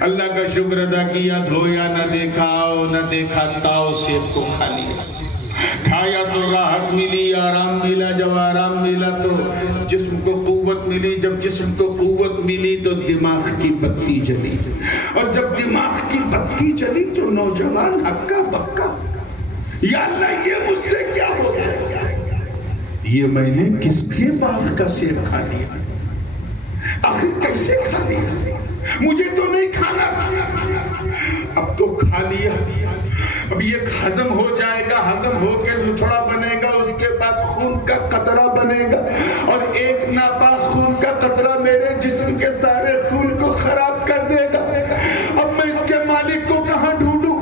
اللہ کا شکر ادا کیا، دھویا نہ دیکھا آؤ نہ دیکھا تاؤ، سیب کو کھا لیا۔ کھایا تو راحت ملی، آرام ملا، جب آرام ملا تو جسم کو قوت ملی، جب جسم کو قوت ملی تو دماغ کی بتی جلی، اور جب دماغ کی بتی جلی تو نوجوان ہکا بکا، یا اللہ یہ مجھ سے کیا ہو گیا، یہ میں نے کس کے باغ کا سیب کھا لیا، آخر کیسے کھا لیا، مجھے تو نہیں کھانا تھا، اب تو کھا لیا، اب یہ ہضم ہو جائے گا، ہضم ہو کے لتھڑا بنے گا، اس کے بعد خون کا قطرہ بنے گا، اور ایک ناپاک خون کا قطرہ میرے جسم کے سارے خون کو خراب کر دے گا، اب میں اس کے مالک کو کہاں ڈھونڈوں،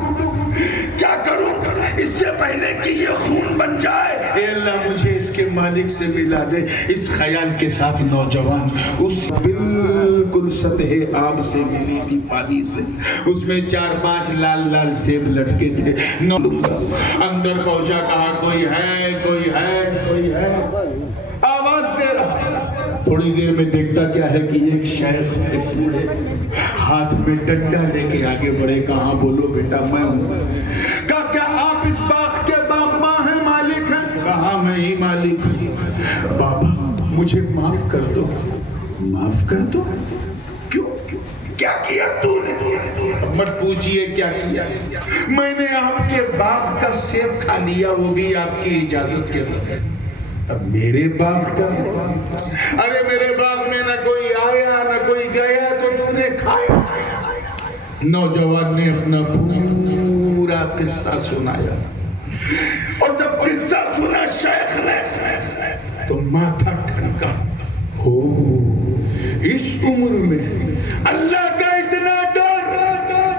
کیا کروں، اس سے پہلے کہ یہ خون بن جائے، اے اللہ مجھے اس کے مالک سے ملا دے۔ اس خیال کے ساتھ نوجوان اس بالکل سطح آب سے ملی تھی، پانی سے، اس میں 4-5 لال لال سیب لٹکے تھے، اندر پہنچا، کہا کوئی ہے کوئی ہے کوئی ہے، آواز دے رہا، تھوڑی دیر میں دیکھتا کیا ہے کہ ایک شیخ ایک بوڑھے ہاتھ میں ڈنڈا لے کے آگے بڑھے، کہاں بولو بیٹا میں ہوں، کہا کیا آپ اس باغ کے باغباں ہیں، مالک ہیں، کہا میں ہی مالک ہوں، بابا مجھے معاف کر دو، معاف کر دو، کیوں کیا کیا تو نے، مت پوچھئے کیا کیا، میں نے آپ کے باغ کا سیب کھا لیا، وہ بھی آپ کی اجازت کے بغیر، اب میرے باغ کا، ارے میرے باغ میں نہ کوئی آیا نہ کوئی گیا تو تو نے کھایا۔ نوجوان نے اپنا پورا قصہ سنایا، اور جب قصہ سنا شیخ نے تو ماتھا ٹھنکا، ہو اس عمر میں اللہ کا اتنا ڈر،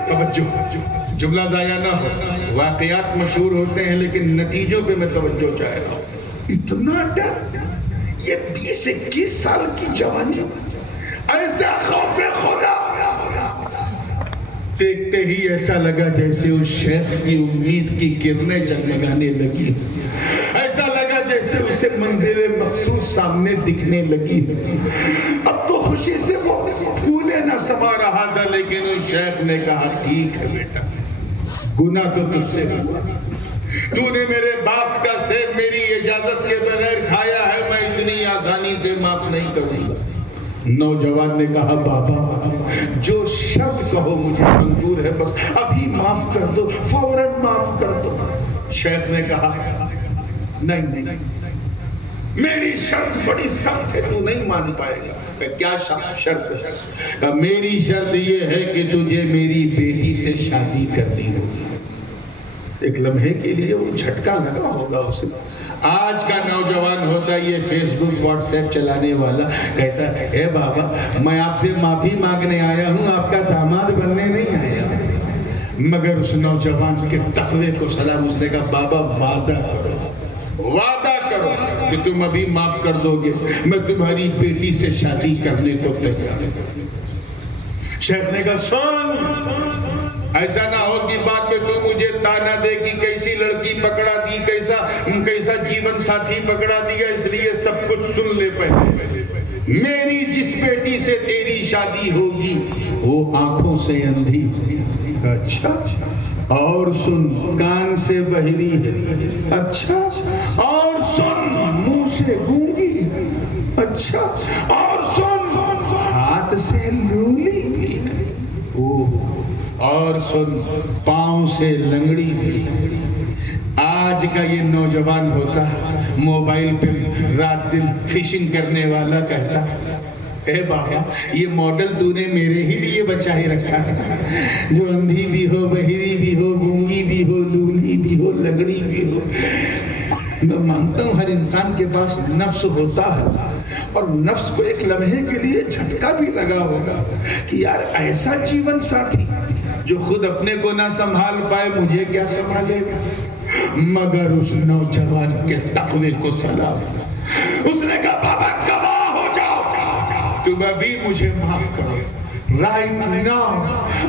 توجہ جملہ ضائع نہ ہو، واقعات مشہور ہوتے ہیں لیکن نتیجوں پہ میں توجہ چاہے رہا ہوں، اتنا ڈر، یہ 20-21 سال کی جوانی، ایسا خوف خدا، دیکھتے ہی ایسا لگا جیسے اس شیخ کی امید کی کرنیں جگمگانے لگی، ایسا لگا جیسے اسے منزل مقصود سامنے دکھنے لگی، اب تو خوشی سے وہ پھولے نہ سما رہا تھا، لیکن اس شیخ نے کہا ٹھیک ہے بیٹا، گناہ تو تجھ سے ہوا، تو نے میرے باپ کا سیب میری اجازت کے بغیر کھایا ہے، میں اتنی آسانی سے معاف نہیں کروں گا۔ نوجوان نے کہا بابا جو شرط کہو مجھے منظور ہے، بس ابھی معاف کر دو، فوراً معاف کر دو۔ شیخ نے کہا نہیں نہیں، میری شرط بڑی سخت ہے، تو نہیں مان پائے گا۔ کیا شرط ہے؟ میری شرط یہ ہے کہ تجھے میری بیٹی سے شادی کرنی ہوگی۔ ایک لمحے کے لیے وہ جھٹکا لگا ہوگا اسے، آج کا نوجوان ہوتا ہے یہ فیس بک واٹس ایپ چلانے والا، کہتا ہے اے بابا میں آپ سے معافی مانگنے آیا ہوں، آپ کا داماد بننے نہیں آیا۔ مگر اس نوجوان کے تقوی کو سلام، اس نے کہا بابا وعدہ کرو کہ تم ابھی معاف کر دو گے، میں تمہاری بیٹی سے شادی کرنے کو تیار ہوں۔ شیخ نے کہا سن، ایسا نہ ہو کہ بعد میں تو مجھے تانا دے کہ کیسی لڑکی پکڑا دی، کیسا جیون ساتھی پکڑا دیا، اس لیے سب کچھ سن لے پہلے۔ میری جس بیٹی سے تیری شادی ہوگی وہ آنکھوں سے اندھی، اچھا، اور سن کان سے بہری ہے، اچھا، اور سن منہ سے گونگی، اچھا، اور سن ہاتھ سے لولی، اور سن پاؤں سے لنگڑی بھی۔ آج کا یہ نوجوان ہوتا موبائل پہ رات دن فشنگ کرنے والا، کہتا اے بابا یہ ماڈل تو نے میرے ہی لیے بچا ہی رکھا تھا، جو اندھی بھی ہو، بہری بھی ہو، گونگی بھی ہو، لولی بھی ہو، لنگڑی بھی ہو۔ میں مانتا ہوں ہر انسان کے پاس نفس ہوتا ہے، اور نفس کو ایک لمحے کے لیے جھٹکا بھی لگا ہوگا کہ یار ایسا جیون ساتھی جو خود اپنے کو نہ سنبھال پائے مجھے کیا سنبھالے گا۔ مگر اس نوجوان کے تقوی کو سلام، اس نے کہا بابا گواہ ہو جاؤ، تم ابھی مجھے معاف کرو، رائٹ ناؤ،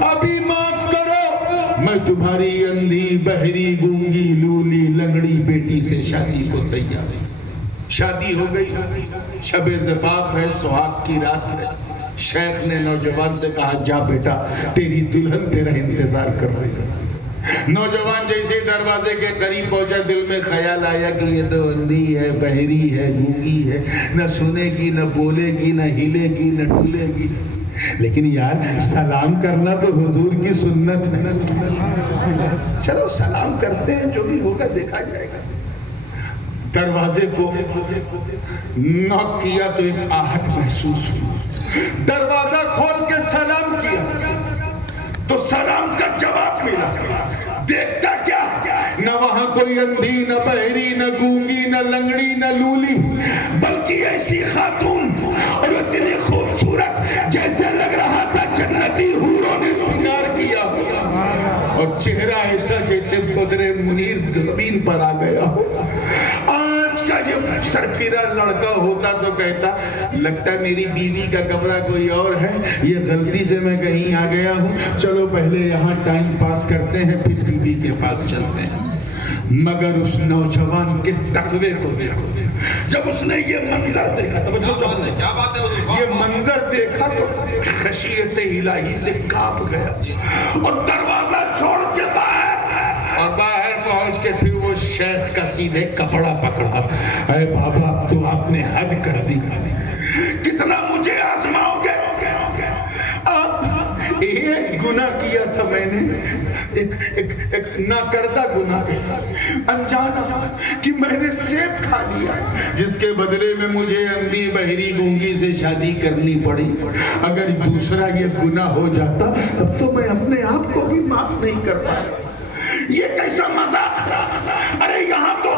ابھی معاف کرو، میں تمہاری اندھی، بہری، گونگی، لولی، لنگڑی بیٹی سے شادی کو تیار ہوں۔ شادی ہو گئی، شب زفاف ہے، سہاگ کی رات ہے، شیخ نے نوجوان سے کہا جا بیٹا تیری دلہن تیرا انتظار کر رہی ہے۔ نوجوان جیسے دروازے کے قریب پہنچا دل میں خیال آیا کہ یہ تو اندھی ہے، بہری ہے، گونگی ہے، نہ سنے گی، نہ بولے گی، نہ ہلے گی، نہ ڈولے گی، لیکن یار سلام کرنا تو حضور کی سنت ہے، چلو سلام کرتے ہیں، جو بھی ہوگا دیکھا جائے گا۔ دروازے کو نوک کیا تو ایک آہٹ محسوس ہوئی، دروازہ کھول کے سلام کیا تو سلام کا جواب ملا۔ دیکھتا کیا نہ وہاں کوئی اندھی، نہ بہری، نہ گونگی، نہ لنگڑی، نہ لولی، بلکہ ایسی خاتون اور اتنی خوبصورت جیسے لگ رہا تھا جنتی حوروں نے سنگار کیا اور چہرہ ایسا جیسے بدر منیر زمین پر آ گیا ہو۔ آج کا یہ سرفیرا لڑکا ہوتا تو کہتا لگتا ہے میری بیوی کا کمرہ کوئی اور ہے، یہ غلطی سے میں کہیں آ گیا ہوں، چلو پہلے یہاں ٹائم پاس کرتے ہیں پھر بیوی کے پاس چلتے ہیں۔ مگر اس نوجوان کے تقوی کو دیکھو، جب اس نے یہ منظر دیکھا، یہ منظر دیکھا تو خشیت الہی سے کانپ گیا اور دروازہ چھوڑ کے باہر پہنچ کے پھر وہ شیخ کا سیدھے کپڑا پکڑا۔ اے بابا اب تو آپ نے حد کر دی، کتنا مجھے آزماؤ گے؟ ایک گناہ کیا تھا میں نے، ایک ناکردہ گناہ، انجانا کہ میں نے سیب کھا لیا، جس کے بدلے میں مجھے اندھی بہری گونگی سے شادی کرنی پڑی۔ اگر دوسرا یہ گناہ ہو جاتا تب تو میں اپنے آپ کو بھی معاف نہیں کر پاتا۔ یہ کیسا مذاق تھا؟ ارے یہاں تو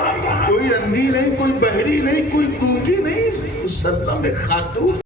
کوئی اندھی نہیں، کوئی بہری نہیں، کوئی گونگی نہیں، سرزم خاتون